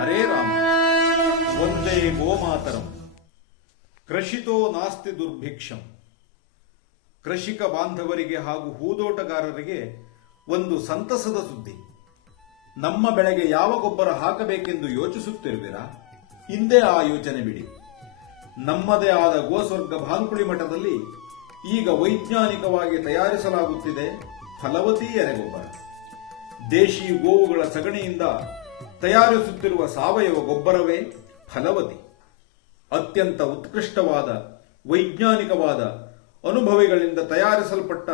ಹರೇ ರಾಮ. ಒಂದೇ ಗೋಮಾತರಂ. ಕೃಷಿತೋ ನಾಸ್ತಿ ದುರ್ಭಿಕ್ಷಂ. ಕೃಷಿಕ ಬಾಂಧವರಿಗೆ ಹಾಗೂ ಹೂದೋಟಗಾರರಿಗೆ ಒಂದು ಸಂತಸದ ಸುದ್ದಿ. ನಮ್ಮ ಬೆಳೆಗೆ ಯಾವ ಗೊಬ್ಬರ ಹಾಕಬೇಕೆಂದು ಯೋಚಿಸುತ್ತಿರುವಿರಾ? ಹಿಂದೆ ಆ ಯೋಚನೆ ಬಿಡಿ. ನಮ್ಮದೇ ಆದ ಗೋಸ್ವರ್ಗ ಭಾನುಕುಳಿ ಮಠದಲ್ಲಿ ಈಗ ವೈಜ್ಞಾನಿಕವಾಗಿ ತಯಾರಿಸಲಾಗುತ್ತಿದೆ ಫಲವತಿ ಎರೆಗೊಬ್ಬರ. ದೇಶಿ ಗೋವುಗಳ ಸಗಣಿಯಿಂದ ತಯಾರಿಸುತ್ತಿರುವ ಸಾವಯವ ಗೊಬ್ಬರವೇ ಫಲವತಿ. ಅತ್ಯಂತ ಉತ್ಕೃಷ್ಟವಾದ, ವೈಜ್ಞಾನಿಕವಾದ ಅನುಭವಿಗಳಿಂದ ತಯಾರಿಸಲ್ಪಟ್ಟ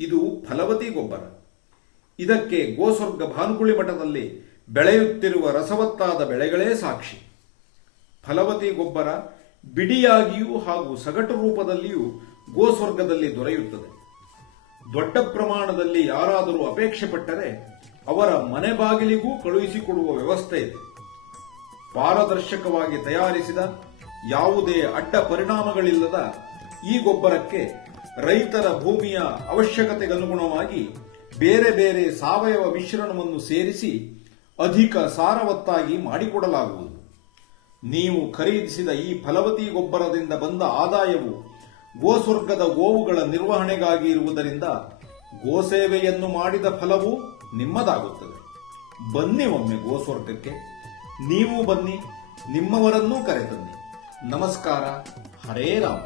ಇದು ಫಲವತಿ ಗೊಬ್ಬರ. ಇದಕ್ಕೆ ಗೋಸ್ವರ್ಗ ಭಾನುಕುಳಿ ಮಠದಲ್ಲಿ ಬೆಳೆಯುತ್ತಿರುವ ರಸವತ್ತಾದ ಬೆಳೆಗಳೇ ಸಾಕ್ಷಿ. ಫಲವತಿ ಗೊಬ್ಬರ ಬಿಡಿಯಾಗಿಯೂ ಹಾಗೂ ಸಗಟು ರೂಪದಲ್ಲಿಯೂ ಗೋಸ್ವರ್ಗದಲ್ಲಿ ದೊರೆಯುತ್ತದೆ. ದೊಡ್ಡ ಪ್ರಮಾಣದಲ್ಲಿ ಯಾರಾದರೂ ಅಪೇಕ್ಷೆ ಪಟ್ಟರೆ ಅವರ ಮನೆ ಬಾಗಿಲಿಗೂ ಕಳುಹಿಸಿಕೊಡುವ ವ್ಯವಸ್ಥೆ ಇದೆ. ಪಾರದರ್ಶಕವಾಗಿ ತಯಾರಿಸಿದ ಯಾವುದೇ ಅಡ್ಡ ಪರಿಣಾಮಗಳಿಲ್ಲದ ಈ ಗೊಬ್ಬರಕ್ಕೆ ರೈತರ ಭೂಮಿಯ ಅವಶ್ಯಕತೆಗನುಗುಣವಾಗಿ ಬೇರೆ ಬೇರೆ ಸಾವಯವ ಮಿಶ್ರಣವನ್ನು ಸೇರಿಸಿ ಅಧಿಕ ಸಾರವತ್ತಾಗಿ ಮಾಡಿಕೊಡಲಾಗುವುದು. ನೀವು ಖರೀದಿಸಿದ ಈ ಫಲವತಿ ಗೊಬ್ಬರದಿಂದ ಬಂದ ಆದಾಯವು ಗೋಸ್ವರ್ಗದ ಗೋವುಗಳ ನಿರ್ವಹಣೆಗಾಗಿ ಇರುವುದರಿಂದ ಗೋಸೇವೆಯನ್ನು ಮಾಡಿದ ಫಲವು ನಿಮ್ಮದಾಗುತ್ತದೆ. ಬನ್ನಿ ಒಮ್ಮೆ ಗೋಸ್ವರ್ಗಕ್ಕೆ. ನೀವು ಬನ್ನಿ ನಿಮ್ಮವರನ್ನೂ ಕರೆತನ್ನಿ. ನಮಸ್ಕಾರ ಹರೇ ರಾಮ.